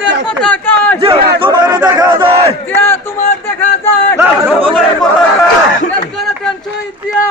সবুজের পতাকায় তোমার দেখা যায় জিয়া তোমার দেখা যায় সবুজের পতাকায় দেশ গড়েছেন শহীদ জিয়া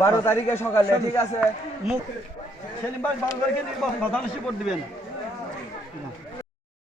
বারো তারিখে সকালে ঠিক আছে সেলিম ভাই 12 তারিখে নির্বাচন ধানের শীষ ভোট দিবেন